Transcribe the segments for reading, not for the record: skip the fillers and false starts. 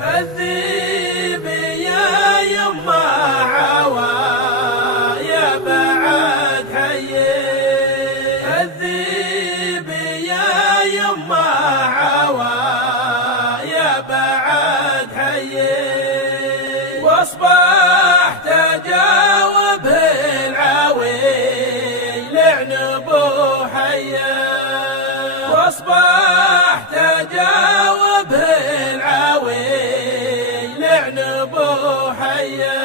الذيب يا يما عوا يا بعد حي. الذيب يا يما عوا يا بعد حي. واصبحت اجاوب العويل عنبو حيا. واصبحت اجاوب العويل عنبو حيا.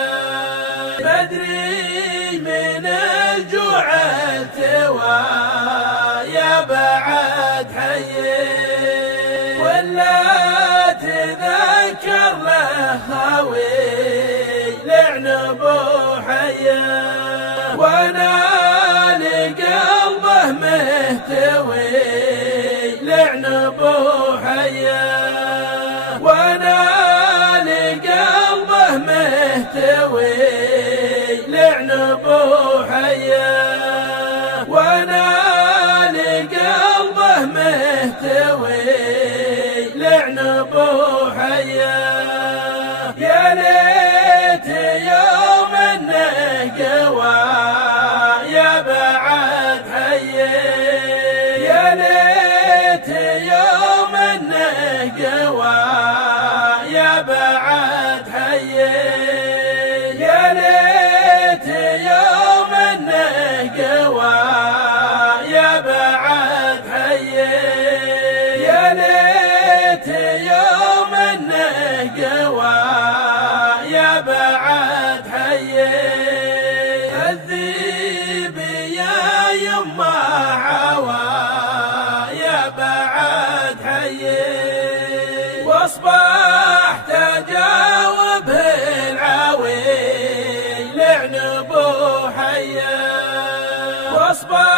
بدري من الجوع التوى يا بعد حي. ولا تذكر له هويل عنبو حيا. وانا لقلبه مهتوي لعنبو حيا. وانا لقلبه مهتوي لعنبو حيا. وانا لقلبه مهتوي لعنبو حيا. يا ليت يوم النقوى يا بعد حي. يا ليت يوم النقوى يا بعد حي. يا ليت يوم النقوى يا بعد حي. يا ليت يوم النقوى يا بعد حي. الذيب يا يما عوا يا بعد حي. واصبحت اجاوب العويل عنبو حيا. واصبحت